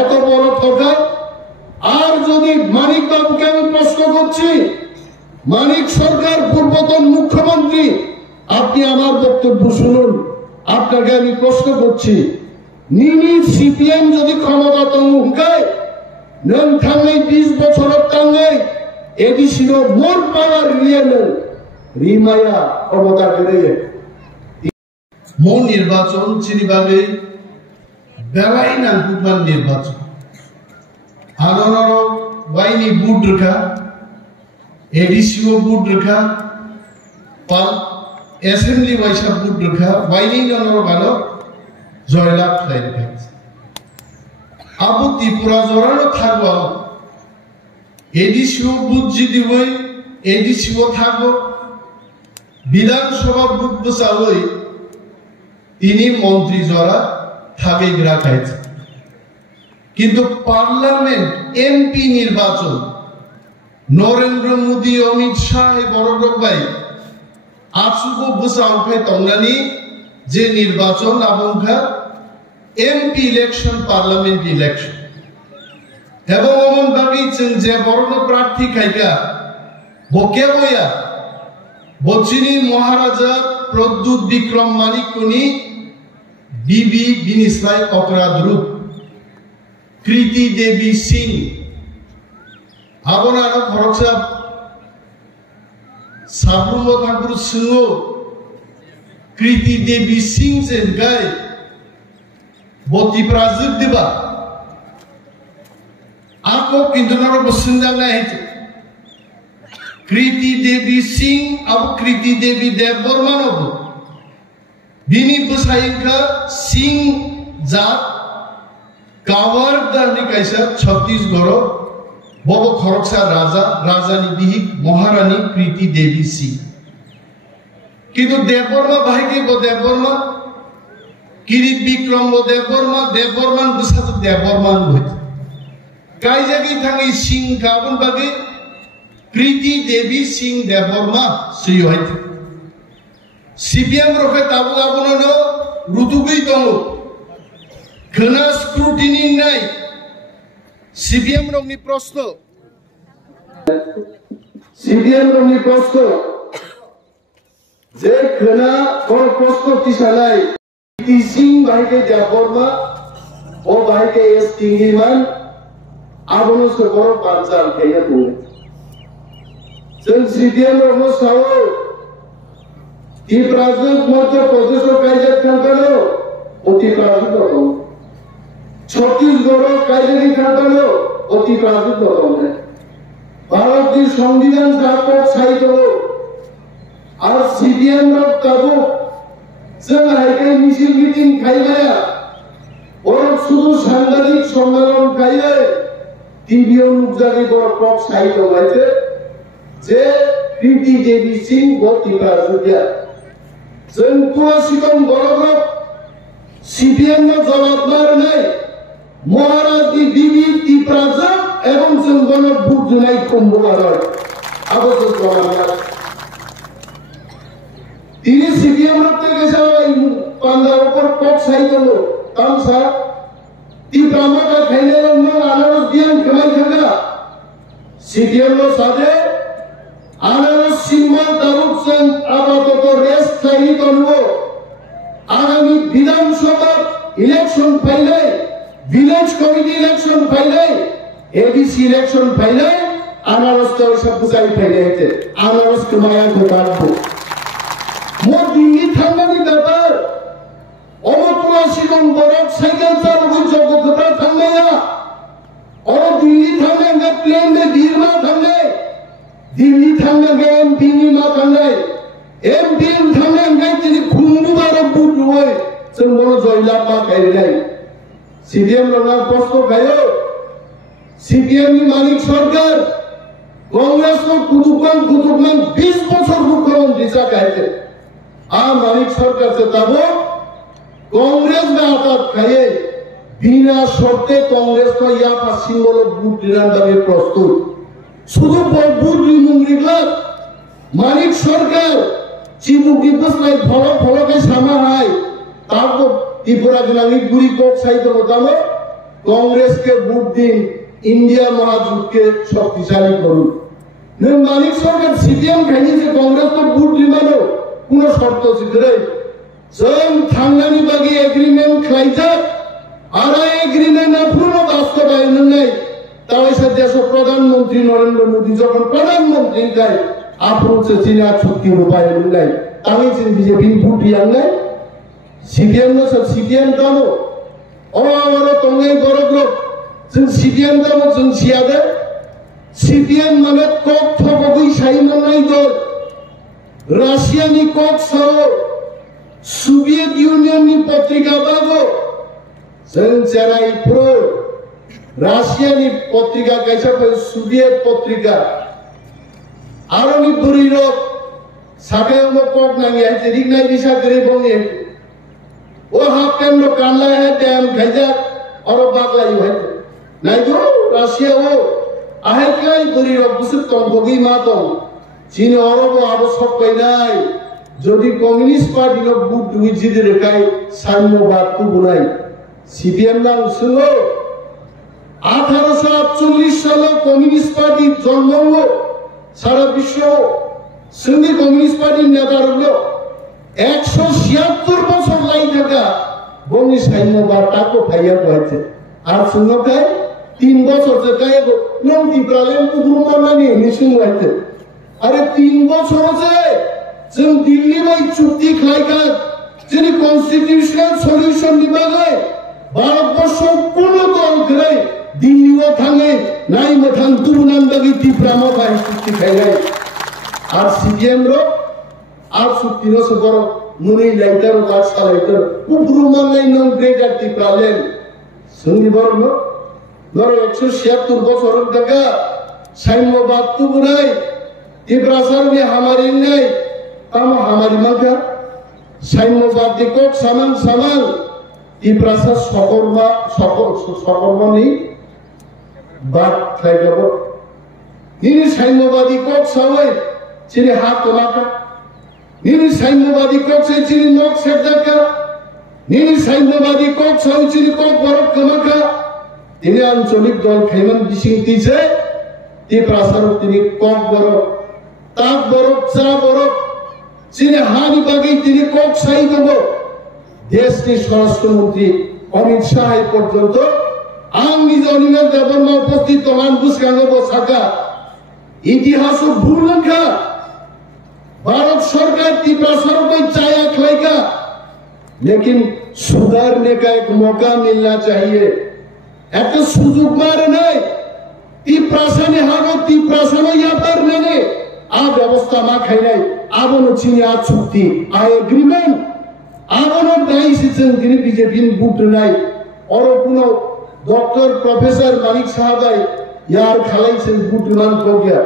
এত বড় ঠকায়। আর যদি মানিক বাবুকে আমি প্রশ্ন করছি, মানিক সরকার পূর্বতন মুখ্যমন্ত্রী, আপনি আমার বক্তব্য শুনুন, আপনাকে আমি প্রশ্ন করছি, নিনি সিপিএম যদি ক্ষমতা তঙ্গায় নন থাঙ্গাই 20 বছরের টাঙ্গাই এটি ছিল মোর পাওয়ার রিয়েল রিমায়া ক্ষমতা করে মো নির্বাচন চিনিবাগে বেলাই নাঙ্কুমান নির্বাচন আনর ওয়াইনি বুট রেখা এডিসিও বুট রেখা পাল অ্যাসেম্বলি ওয়াইসা বুট রেখা ওয়াইনি ননর গানো জয়লাভ খাই রেখা আবু ত্রিপুরা জোরানো থাকবো এডিসিও বুট জিদিবই এডিসিও থাকবো বিধানসভা বুট বসাবই তিনি মন্ত্রী জরা থাকে রাখাইছে কিন্তু পার্লামেন্ট এমপি নির্বাচন নরেন্দ্র মোদী অমিত শাহ বড় ভাই আচুকো বসাউখাই তংনানি যে নির্বাচন আবংখা এমপি ইলেকশন পার্লামেন্ট ইলেকশন এবং অমন বাকি যে বড় প্রার্থী খাইকা বকে বইয়া বচিনি মহারাজা প্রদ্যুৎ বিক্রম মানিকনি বিবি বিনিসলাই অপরাধরূপ কৃতি দেবী সিং আবনা ভরসা সাবরুম ঠাকুর সিংহ কৃতি দেবী সিং से गए বতিপ্রাজুক দিবা आपको किंतु नरो बसुंदा है कृति देवी सिंह अब कृति देवी देवबर्मा नबो बिनी बसाइका सिंह जात कावर दानी कैसा छत्तीसगढ़ बबो खरकसा राजा राजानी बिहिक महारानी कृति देवी सिंह किंतु देवबर्मा भाई के बो देवबर्मा किरीट विक्रम बो देवबर्मा देवबर्मान बसा तो देवबर्मान होत काई जगह थांगी सिंह गाबन बागे कृति देवी सिंह देवबर्मा सही होत सीपीएम रखे ताबु गाबन नो रुतुगै दङ खना स्क्रुटिनि नाय सीपीएम रंगनि प्रश्न जे खना कोन प्रश्न तिसालाय कृति सिंह भाई के देवबर्मा ओ भाई के एस तिंगिमान आबनो से बड़ो पांचाल के बुए जों सीपीएम रंगो सावो ত্রিপ্রাজুক মধ্য প্রদেশ কাইজে থাকালো অতি প্রাজুক হতো ছত্তিশগড় কাইজে থাকালো অতি প্রাজুক হতো ভারতের সংবিধান যাকো ছাইতো আর সিপিএম র তাবু जों हाइके मिছিল মিটিং খাইলায়া ওর শুধু সাংবাদিক সম্মেলন খাইলে টিভিও মুজারি বড় পক ছাইতো হইছে যে कृति देवी सिंह অতি প্রাজুকিয়া जों पुरासिकम बरगब सीपीएम में जवाबदार नहीं महाराज की बीवी तिप्राजा एवं जों गण बुक जुनाई कुंभुआर अब जो जवाबदार তিনি सीपीएम रखते कैसा पांडा ऊपर पक साई दो तामसा तिप्रामा का खाइले न आनारस दियान कमाई खगा सीपीएम लो सादे आनारस सिंह दारुक सेन आपातत रेस्ट चाहिए तो आगामी विधानसभा इलेक्शन पहले विलेज कमिटी इलेक्शन पहले एडीसी इलेक्शन पहले आनारस तो सब बुझाई पहले थे आनारस कमाया घोटाल को मोर दिल्ली थांगानी दरबार अमरपुरा सिगम बरक साइकिल चालू को जगो घटा थांगाया और दिल्ली थांगे प्लेन में बीरमा थांगे दिल्ली थांगे एमपी नि मा थांगे एमपी थांगे तिनि खुंबुबार बुट होय जों बड़ जयलाभ मा गायनाय सीपीएम रंगा प्रश्न गायो सीपीएम नि मानिक सरकार कांग्रेस को कुतुबमान 20 বছর मुख्यमंत्री सा कहते आ मानिक सरकार से तब कांग्रेस में आता खाए बिना शर्ते कांग्रेस को या पश्चिम वालों बुट दिलाने प्रस्तुत শুধু বুট রিমুংরিগলা মানিক সরকার চিবুকি বসলাই ফলো ফলোকে সামা হয় তারপর ত্রিপুরা জেলার গুড়ি কোক সাইতো হতালো কংগ্রেসকে ভোট দিন, ইন্ডিয়া মহাজোটকে শক্তিশালী করুন। মানিক সরকার সিপিএম খাইনি যে কংগ্রেস তো ভোট দিবানো কোন শর্ত ছিদ্রে जों थांनानै बागि एग्रीमेंट खालायजाक आरो एग्रीमेंट पूर्ण बास्तबायन নাই তাইসা দেশ প্রধানমন্ত্রী নরেন্দ্র মোদী যখন প্রধানমন্ত্রী গায় আপনছে চীনা চুক্তি রূপায়ণ নাই তাই চিন বিজেপি ভুটিয়ান নাই সিপিএম नो সিপিএম দানো ও আমারো তঙ্গাই বড়গ্রপ जों সিপিএম দানো जों সিয়াদে সিপিএম মানে কক থবগই সাইমন নাই দল রাশিয়ানি কক সাও सोवियत यूनियन की पत्रिका बागो जों चेराई प्रो राशिया की पत्रिका कैसा कोई सोवियत पत्रिका आरोनी बुरी लोग साके उनको कोक नहीं है तेरी नहीं दिशा गरीब होंगे वो हाथ पेन लोग कानला है डैम खैजा और बागला यू है नहीं तो राशिया वो आहे क्या ही बुरी लोग उसे तंगोगी मातो चीन और वो आबो सब पैनाई যদি কমিউনিস্ট পার্টি লোক বুক দুইজিদে রেখায় সাম্যবাদ তো বুনাই সিপিএম নাম শুনো 1848 সালে কমিউনিস্ট পার্টি জন্ম হলো সারা বিশ্ব সিন্ধি কমিউনিস্ট পার্টির নেতা হলো 176 বছর লাই থাকা বঙ্গি সাম্যবাদ তাকে ভাইয়া হয়েছে আর শুনো তাই 3 বছর যে কায় নন্দি প্রালেম পুরো মানি নিশুন হয়েছে আরে 3 বছর আছে जों दिल्ली में चुक्ति खालायगोन जोंनि कन्स्टिट्यूशनल सल्यूशन दिबागै भारतबर्ष कोनो दल गै दिल्लीआव थाङै नाय मोथां तुबुनान बागै तिफ्रामा बाय चुक्ति खायगै आर सीपीएम रो आर चुक्ति नो सबर मुनि लाइटर बार सालायतर उब्रुमानै नों ग्रेगार तिफ्रालेन जोंनि बरनो नर 176 बছर दागा साम्यबाद तुबुनाय तिफ्रासारनि हामारि नै तामा हमारी मगर साम्यवादी को समान समान तिप्रासा सकर्मा नहीं बात खाएगा निनी साम्यवादी को सावे चिनी हाथ तोलाका निनी साम्यवादी को से चिनी नोक सेटका निनी साम्यवादी को सावे चिनी को बरफ कमाका तिनी आंचलिक दल खाइमान बिसिंगति से तिप्रासा तिनी को बरफ ताक बरफ चा बरफ चीन हानि बागी তিনি কক সাই দেব দেশটির স্বরাষ্ট্রমন্ত্রী অমিত শাহ পর্যন্ত আং নিজ অনিমেষ দেববর্মা উপস্থিত তমান বুসকাঙ্গ বসাকা ইতিহাস ভুল লেখা भारत सरकार तिप्रासार को चाया खिलाएगा लेकिन सुधारने का एक मौका मिलना चाहिए एक सुजुग मार नहीं तिप्रासा ने हारो तिप्रासा में या पर नहीं आ व्यवस्था मा खाइनाय आबोनो चिनिया चुक्ति आ एग्रीमेंट आबोनो दाइसि जों दिनै बिजेपि बुटनाय अरो कुनो डॉक्टर प्रोफेसर मालिक साहबाय यार खालायसिन बुटनान कोगिया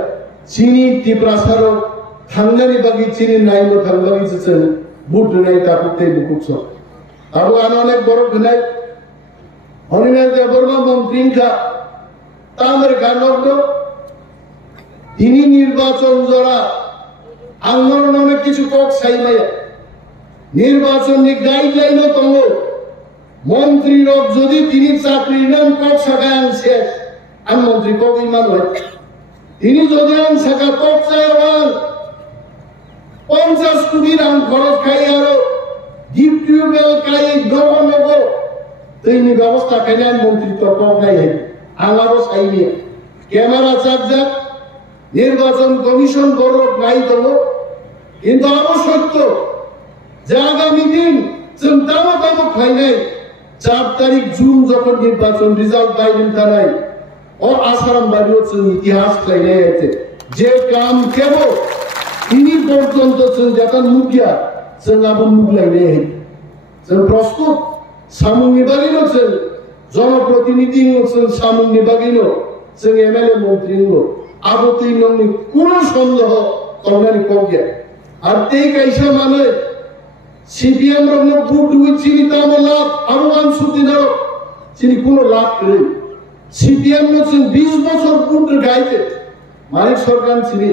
चिनि तिप्रासारो थांनानै बागि चिनि नायनो थांबागि जों बुटनाय ताकुते बुकुसो आबो आनो अनेक बरो गनाय हरिनाथ देवबर्मा मन्त्रीका तामर गानबो তিনি নির্বাচন জড়া আন্দোলন অনেক কিছু কক চাইলে নির্বাচনী গাইডলাইনও তঙ্গ মন্ত্রীর যদি তিনি চাকরি নেন কক শাখায় শেষ আর মন্ত্রী কক ইমান হয় তিনি যদি আন শাখা কক চাই 50 কোটি রাম খরচ খাই আরো ডিপ টিউবওয়েল খাই নব তিনি ব্যবস্থা খাইলেন মন্ত্রী তো কক নাই আমারও চাইলে ক্যামেরা চার্জার নির্বাচন কমিশন বড় নাই দেব কিন্তু অবশ্যই যে আগামী দিন চিন্তাও দাম খাই নাই 4 তারিখ জুন যখন নির্বাচন রেজাল্ট বাইরেন তারাই ও আসারাম বাড়িও ইতিহাস খাইলে আছে যে কাম কেব তিনি পর্যন্ত যেটা মুখিয়া जों आबो मुगलायले जों प्रस्तुत सामुंनि बागैनो जों जनप्रतिनिधि जों सामुंनि बागैनो जों एमएलए मन्त्रीनो आबो तैनंनि कोनो सन्देह करनानै कगिया আর তেই কাইসা মানে সিপিএম রংনো বুট উইচিনি তামো লাভ আরওয়ান সুদিনার চিনি কোনো লাভ করে সিপিএম নো চিন 20 বছর বুট গাইতে মালিক সরকার চিনি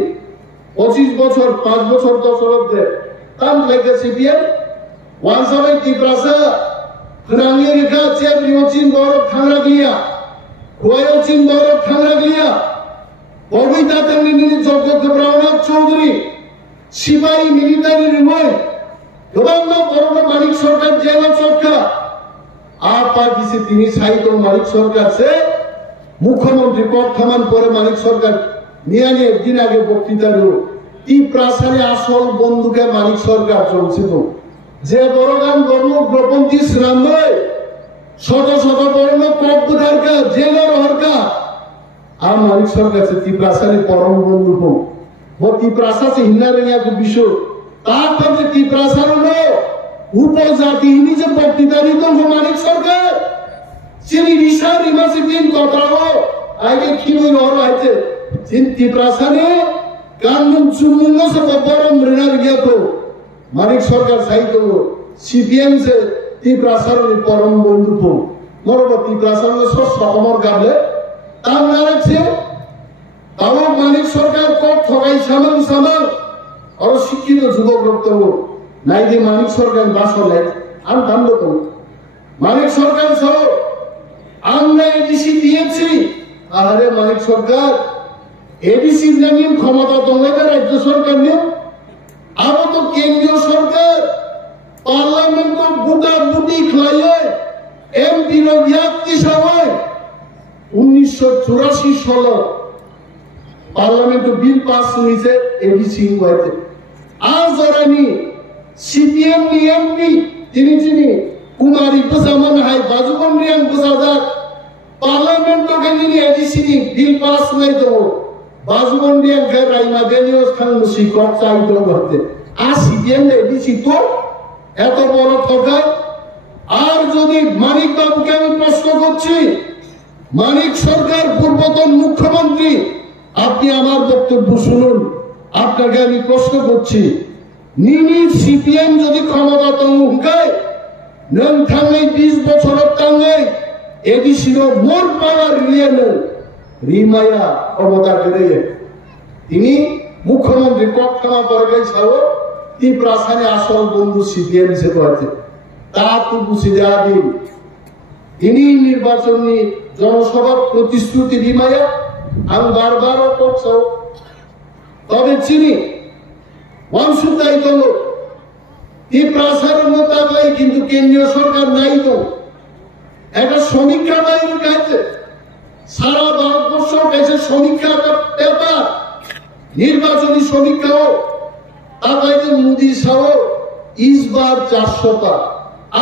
25 বছর 5 বছর 10 বছর দে তাম লাগে সিপিএম ওয়ান সবাই Tiprasa Rangi reka cep riocin borok thangrak liya, koyocin borok thangrak liya, Obita Tanini Jogok Brownat Chaudhary, Sipai military rimoy, Gobanga Borok Manik Sarkar Jela Chokka, Apa kisi tini saito Manik Sarkar se, Mukhamantri Pad Thaman pore Manik Sarkar নিয়ে একদিন আগে বক্তৃতা দিল কি প্রাসারে আসল বন্ধুকে মানিক সরকার চলছিল যে বড়গান গর্ব গ্রপন্থী শ্রামে শত শত বড় কবুধারকা জেলার হরকা আর মানিক সরকার সে প্রাসারে পরম বন্ধু হো ও প্রাসাসে হিন্নারিয়াকে বিশ্ব তারপরে প্রাসার হলো উপজাতি ইনি যে বক্তৃতা দিত মানিক সরকার চিনি রিসা রিমাসে দিন কথা আগে কি বই ওর আছে চিন্তি প্রাসানে কানুন চুমুঙ্গ সে বড়ম ঋণার গিয়া তো মানিক সরকার সাইতো সিপিএম সে তি প্রাসারনি পরম বন্ধু তো মরবতি প্রাসারনে সব সকমর গাবলে তার না রাখছে তাও মানিক সরকার কত ঠকাই সামান সামান আর শিক্ষিত যুবক রক্তব নাই যে মানিক সরকার বাসলে আর কান্দ তো মানিক সরকার সহ আমরা এডিসি দিয়েছি আরে মানিক সরকার এডিসি জমিন ক্ষমতা তোমাদের রাজ্য সরকার নিয়ে আবার তো কেন্দ্রীয় সরকার পার্লামেন্ট গোটা বুটি খাইয়ে এমপি ইয়াত্তি সময় 1984 সালে পার্লামেন্ট বিল পাস হয়েছে এডিসি হয়েছে আজ ওরানি সিপিএম এমপি তিনি কুমারী বসামন হাই বাজুবন রিয়াং বসাদার পার্লামেন্ট তো কেন এডিসি বিল পাস নাই তো বাজুবন রিয়াং ঘর রাইমা দেনিওস খান মুসি কত চাই তো করতে আর সিপিএম এডিসি তো এত বড় ঠকায় আর যদি মানিক বাবুকে আমি প্রশ্ন করছি মানিক সরকার পূর্বতন মুখ্যমন্ত্রী আপনি আমার বক্তব্য শুনুন আপনাকে আমি প্রশ্ন করছি নিনি সিপিএম যদি ক্ষমতা তঙ্গায় নন থাঙ্গে 20 বছরের তাঙ্গে এডিসির মোর পাওয়ার রিয়েন রিমায়া অবতার করে তিনি মুখ্যমন্ত্রী কক্ষমা পরে ছাও তি প্রাসানে আসল বন্ধু সিপিএম হিসেবে আছে তা তো বুঝে দেওয়া দিন তিনি নির্বাচনী জনসভার প্রতিশ্রুতি রিমায়া আমি বারবার করছাও তবে চিনি ওয়ানসুতাই তো এই প্রাসারের মোতাবেক কিন্তু কেন্দ্রীয় সরকার নাই তো একটা সমীক্ষা বাইরের কাছে সারা ভারতবর্ষ কাছে সমীক্ষা পেপার নির্বাচনী সমীক্ষাও তারপরে যে মোদী সহ इस बार 400টা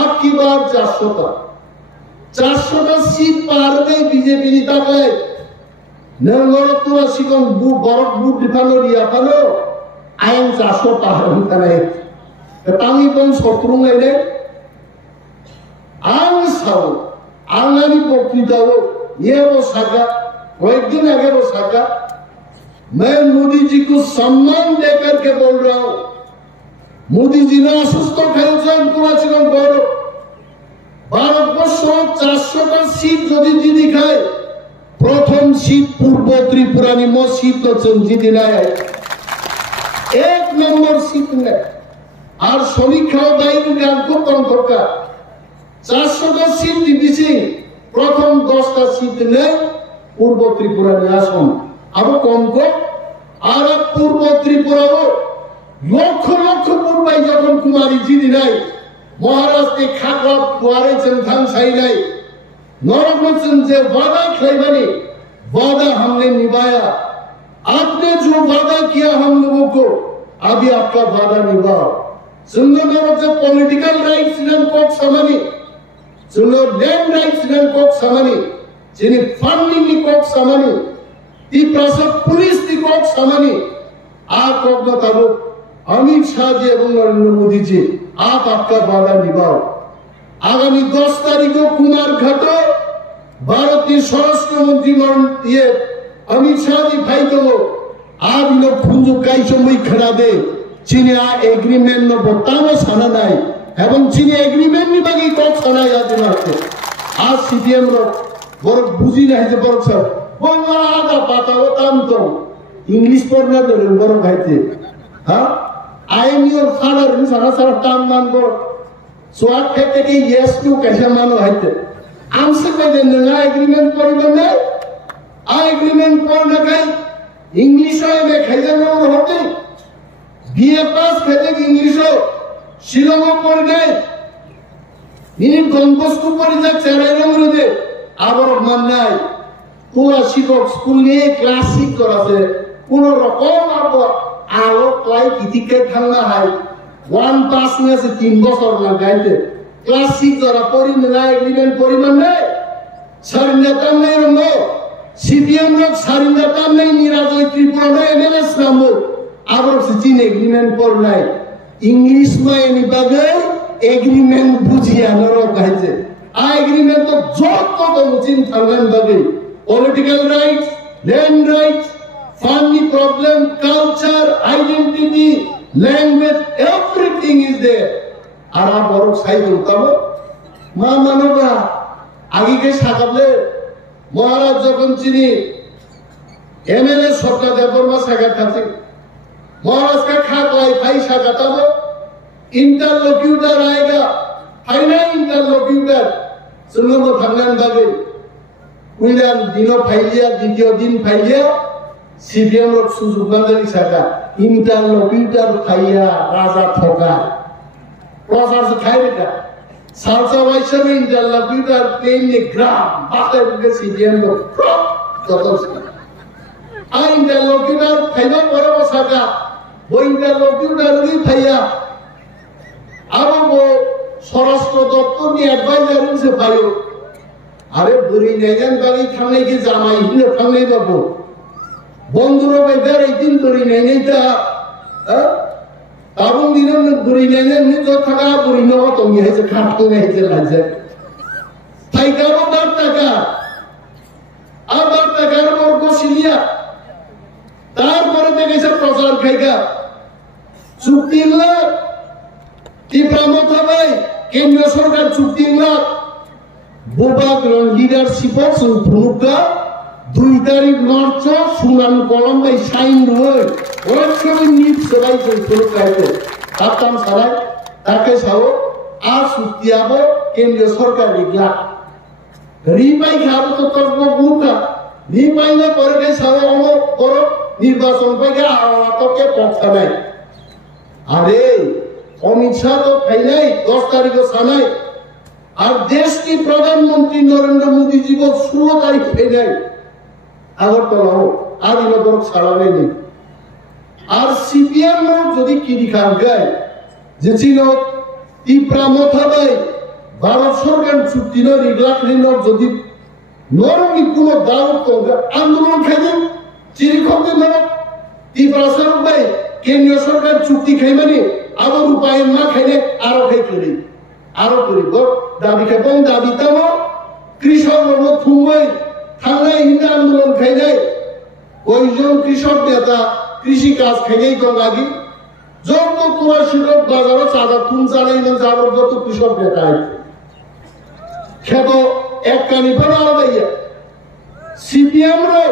आपकी बार 400টা सीट पार गई बीजेपी नेता के नंगरतुआ सिकन बरक बुट दिफानो रिया फानो आयन 400টা हंताने तांगी बन सत्रुं ने आं साव आंगानी बक्तृताओ ये वो सागा एक दिन आगे वो सागा मैं मोदी जी को सम्मान देकर के बोल रहा हूं मोदी जी ने असुस्थ खेलছেন করেছিলেন বড় ভারতবর্ষ 400টা সিট যদি জিতে খায় প্রথম সিট পূর্ব ত্রিপুরা নিম সিট করছেন জিতে নেয় এক নম্বর সিট নেয় আর সমীক্ষা বাইরে গান করতাম দরকার 400টা সিট দিয়েছি প্রথম 10টা সিট নেয় পূর্ব ত্রিপুরা নিয়ে আসুন আরো কম কম আর পূর্ব ত্রিপুরাও লক্ষ লক্ষ পূর্বাই যখন কুমারী জিনি নাই মহারাষ্ট্রে খাকড় কুয়ারেছেন ধান সাই নাই नरमचन जे वादा खैबनी वादा हमने निभाया आपने जो वादा किया हम लोगों को अभी आपका वादा निभाओ सुंदर जो पॉलिटिकल राइट्स नन कोक समनी सुंदर लैंड राइट्स नन कोक समनी जिन्हें फंडिंग नि कोक समनी ती प्रशासन पुलिस ती कोक समनी आप कोक न तब अमित शाह जी एवं नरेंद्र मोदी जी आप आपका वादा निभाओ आगामी 10 तारीख को कुमारघाट भारतीय स्वराष्ट्र मंत्री ये अमित शाह जी भाई तो आप लोग खुंजो कई समय खड़ा दे चीनी एग्रीमेंट न बताओ साना नहीं एवं चीनी एग्रीमेंट नहीं बाकी कौन साना याद ना थे आज सीपीएम रो बरक बुझी नहीं जे बरक सब बोलना आधा पाता हो ताम तो इंग्लिश पढ़ना तो बरक भाई थे हाँ आई एम योर फादर सारा सारा ताम मान को स्वाद कहते कि yes to कैसे मानो है तो आंसर में देने ना एग्रीमेंट पर बने आ एग्रीमेंट पर न कहीं इंग्लिश में खाइए ना होते बीए पास कहते कि इंग्लिश हो शिलोंगों पर गए निन गंगोस को पर जा चराई रंग दे आवर मानना है पूरा शिकोक स्कूल ने क्लासिक करा से पूरा रकम आपको आलो क्लाई किती के खाना है वन पास में से 3 बছর লাগাইতে ক্লাসিক যারা পরি না এগ্রিমেন্ট পরিমাণ নেই সারিন্দাতাম নেই রঙ্গ সিপিএম লোক সারিন্দাতাম নেই নিরাজয় ত্রিপুরা নেই এমএলএস নামো আবার সে চীন এগ্রিমেন্ট পর নাই ইংলিশ में নিবাগে এগ্রিমেন্ট বুঝিয়া নরো গাইছে আ এগ্রিমেন্ট তো যত তো চীন থাঙ্গান বাগে political rights land rights family problem culture identity language everything is there ara borok sai boltamo ma manoba agi ke sagable maharaj jokhon chini mla sorkar deborma sagar thate maharaj ka khaklai bhai sagatabo interlocutor aayega haina interlocutor sunomo thangan bage uilan dino phailia ditiyo din phailia CPM लोग सुजुगंदरी सरकार interlocutor खाया राजा ठोका process खाएगा salsa वैसे में interlocutor plane ने ग्राम बातें के सीपीएम लोग तो आ इंटरलोक्यूटर खाइना पड़े वो सरकार वो इंटरलोक्यूटर नहीं खाया अब वो स्वराष्ट्र दफ्तर में एडवाइजर से भाइयों अरे बुरी नहीं जान बाकी खाने की जामाई ही खाने बाबू বন্ধুরা বাইদার এই দিন ধরে নেই নেই তা তারুণ দিনের ধরে নেই নেই নিজ থাকা বুড়ি নেওয়া তুমি হয়েছে খাটতে হয়েছে লাগছে তাই কারো বার টাকা আবার টাকার বর্গ সিলিয়া তারপরে দেখেছে প্রচার খাইকা চুক্তি লাখ তীব্রামত হবে কেন্দ্রীয় সরকার চুক্তি লাখ বোবাক লিডারশিপের ভূমিকা 2 তারিখ মার্চ সুনাম কলম বাই সাইন হই ওই সময় নিট সবাই কইছিল কাইতে তাতাম সারা তাকে সাও আর সুতিয়াবো কেন্দ্রীয় সরকার দিগলা রিপাই খাবো তো তর্ক বুটা রিপাই না পরে কে সাও অম বড় নির্বাচন পাইকে আওয়াতকে পক্ষা নাই আরে অমিত শাহ তো ফাইনাই 10 তারিখে সানাই আর দেশ কি প্রধানমন্ত্রী নরেন্দ্র মোদী জি 16 তারিখ ফাইনাই আগরতলা হোক আর ইনবর ছাড়া নেই আর সিপিএম যদি কিনি খান গায় যে ছিল তীব্রা মথাবাই ভারত সরকার চুক্তি রিগলাক যদি নরমি কোন দাওয়াত আন্দোলন খাইবেন চিরিখকে মানে তীব্রা সরকার ভাই কেন্দ্রীয় সরকার চুক্তি খাই মানে আবার উপায় না খাইলে আরো খাই করি আরো করি দাবি খাইবেন দাবি তাম কৃষক থুমাই থানায় হিন্দা আন্দোলন খাই যায় কয়জন কৃষক নেতা কৃষি কাজ খাইলেই গঙ্গাগি যত তোমার সুযোগ বাজারও চাঁদা তুম চালাই না যাবর যত কৃষক নেতা আছে খেত এক কানি ফেরা আলাদাইয়া সিপিএম রে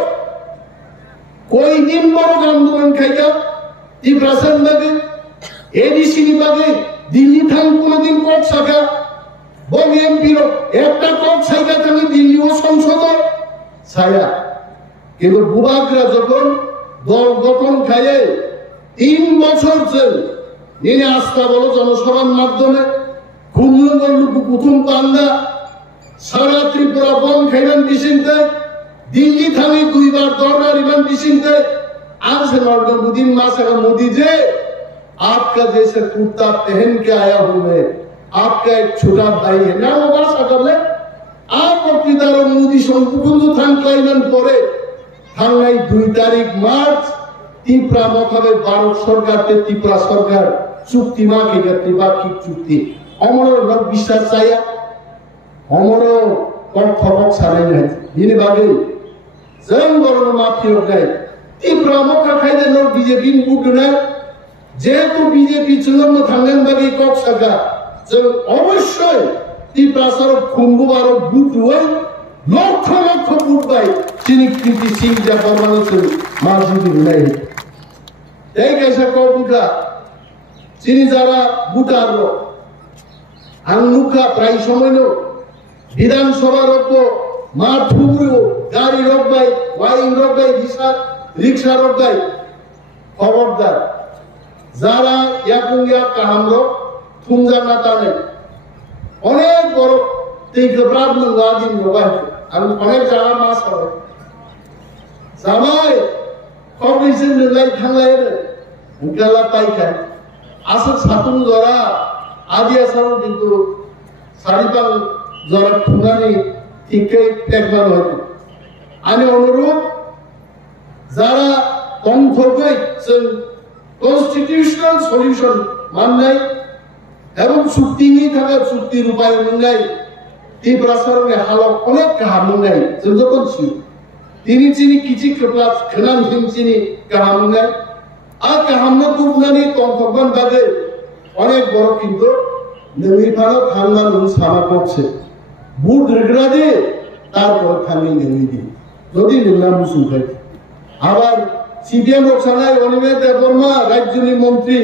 কই দিন বড় আন্দোলন খাইয়া তীব্রাসন বাগে এডিসি বাগে দিল্লি থান কোনদিন কোর্ট শাখা বং এমপি একটা কোর্ট শাখা থাকি দিল্লি ও সংসদ ছায়া কিন্তু বুবাকরা যখন দল গঠন খাইয়ে 3 বছর জেল নিয়ে আস্থা বলো জনসভার মাধ্যমে খুললুকু প্রথম পান্দা সারা ত্রিপুরা বন খাইলেন বিশিনতে দিল্লি থামি 2 বার দরবার ইমান বিশিনতে आज से नरेंद्र मोदी मां से मोदी जी आपका जैसे कुर्ता पहन के आया हूं मैं आपका एक छोटा भाई है ना वो भाषा कर ले आप বক্তৃতার মোদি সম্পূর্ণ থানকাইলেন পরে থাঙ্গাই 2 তারিখ মার্চ ত্রিপুরা মতাবে ভারত সরকার ত্রিপুরা সরকার চুক্তি মাকে ত্রিপাক্ষিক চুক্তি অমর লোক বিশ্বাস চাইয়া অমর কণ্ঠক ছাড়াই নাই যিনি ভাবে যেন বড় মাফি গায় ত্রিপুরা মক্কা খাইতে লোক বিজেপি বুট নাই যেহেতু বিজেপি চূড়ান্ত থাঙ্গান বাগে কক সরকার যে অবশ্যই ত্রিপুরার খুম্বুবার বুট হই লক্ষ লক্ষ বুট পাই চিনি কৃতি সিং যা বর্মানো মাঝুদি নাই এই গেছে কবুটা চিনি যারা বুটার হাংমুখা প্রায় সময় বিধানসভা রক্ত মা থুবরু গাড়ি রকবাই ওয়াইং রকবাই রিক্সা রকবাই খবরদার যারা ইয়াকুঙ্গিয়া কাহামর থুমজানা টানে অনেক বড় এই গোবরাব দিন রবাই আমি অনেক জায়গা মাছ হবে জামাই কমিশন নিলাই থাংলাই গালা পাইখায় আসল সাতুন জরা আদি আসারও কিন্তু সারিপাং জরা থুনানি ঠিকই দেখবার হয়তো আমি অনুরোধ যারা তন্থকই কনস্টিটিউশনাল সলিউশন মাননাই এবং চুক্তি নিয়ে থাকা চুক্তির উপায় মোনাই তীব্রাসারণে হালক অনেক কাহা মোনাই जों যখন ছিল তিনি চিনি কিছু ক্লাস খেলাম চিনি কাহা মোনাই আর কাহামনা তুবনানি তন্থকবান বাদে অনেক বড় কিন্তু নেমিফানো থাঙ্গা নুন সামা করছে বুট রেগড়া দিয়ে তারপর থাঙ্গি নেমি দিয়ে যদি নিলাম মুসুম খাই আবার সিপিএম লোকসভায় অনিমেষ দেববর্মা রাজ্যনি মন্ত্রী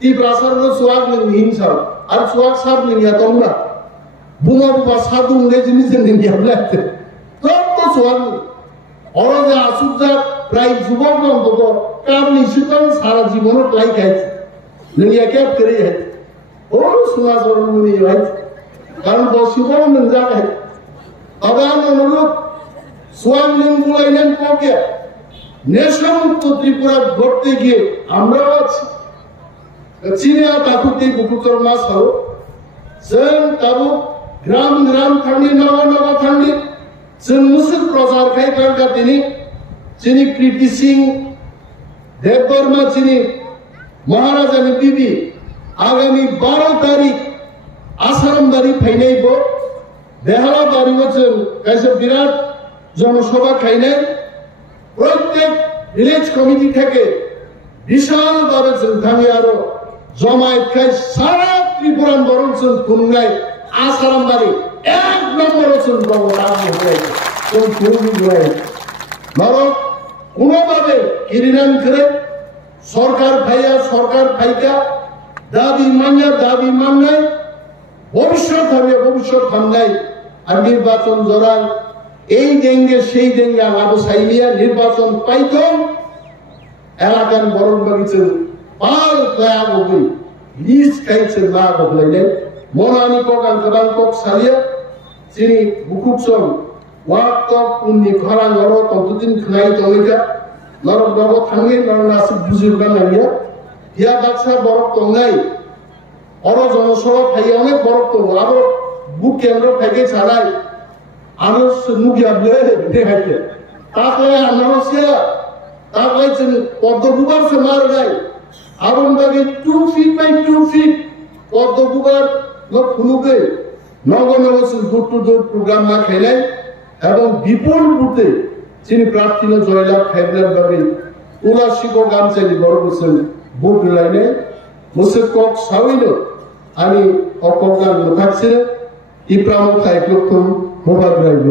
তীব্রাসারণ সোয়াগ হিংসা আর সোয়াগ সাপ নিয়া তোমরা বুমা বুবা সাধু উড়ে জিনিসের নিয়ে লাগতে সব তো সোয়াগ অরজে আসুজা প্রায় যুবক অন্তত কারণে শীতল সারা জীবনও প্রায় খাইছে নিয়ে ক্যাপ করে যাইছে ও সমাজরণ নিয়ে যাইছে কারণ বসিবও নিয়ে যায় তবে আমি অনুরোধ সোয়াগ নিন বুলাইলেন কোকে নেশামুক্ত ত্রিপুরা ঘটতে গিয়ে আমরাও আছি চীনা তাকুতি বুকুতর মাস হল जों ताबुक ग्राम ग्राम थांनि नवा नवा थांनि जों मुसुल प्रचार खायग्रा दिनै जोंनि कृति सिंह देबबर्मा जोंनि महाराजानि बिबि आगामी 12 तारिख आसारामबारि फैनायबो बेहालाबारिबो जों गासै बिराट जनसभा खायनाय प्रत्येक ভিলেজ কমিটি থেকে বিশালভাবে जों थाङो आरो জমায়েত খাই সারা ত্রিপুরান বরং जों खुंनाय आसारामबारि एक নম্বর जों বড় হয়ে जों খুবই জয় নরক কোনোভাবে কিরিনান করে সরকার ভাইয়া সরকার ভাইকা দাবি মাননাই ভবিষ্যৎ হবে ভবিষ্যৎ হামলাই আর নির্বাচন জোরান এই দেঙ্গে সেই দেঙ্গে আলাদা সাইলিয়া নির্বাচন পাইতম এলাকার বরং বাগিছে পাল কয়া গবি লিজ খাইছে না গবলাইলে মনানি কক আঙ্কবান কক সালিয়া চিনি বুকুচম ওয়াক্ত উনি ঘরা নর ততদিন খাই তমিকা নর নব থাঙ্গি নর নাসি বুঝিবা নাইয়া ইয়া বাচ্চা বড় তঙ্গাই অর জনসভা ফাই অনেক বড় তো আরো বুক কেন্দ্র থেকে ছাড়াই আরো মুগিয়াবলে দেখাইতে তারপরে আনারসিয়া তারপরে পদ্মপুবার সে মার গাই আরমবাগে 2 feet by 2 feet পদ্মপুবার খুনুকে নগনবসন দূর প্রোগ্রাম না খেলেন এবং বিপুল বুথে যিনি প্রার্থী জয়লাভ খাইলার ভাবে তুলাসিক গামচালি বড় বসেন বুট লাইনে মুসে কক সাউইল আমি অকগান থাকছে ইপ্রাম খাইক্লক্ষম মোবাইল রাইল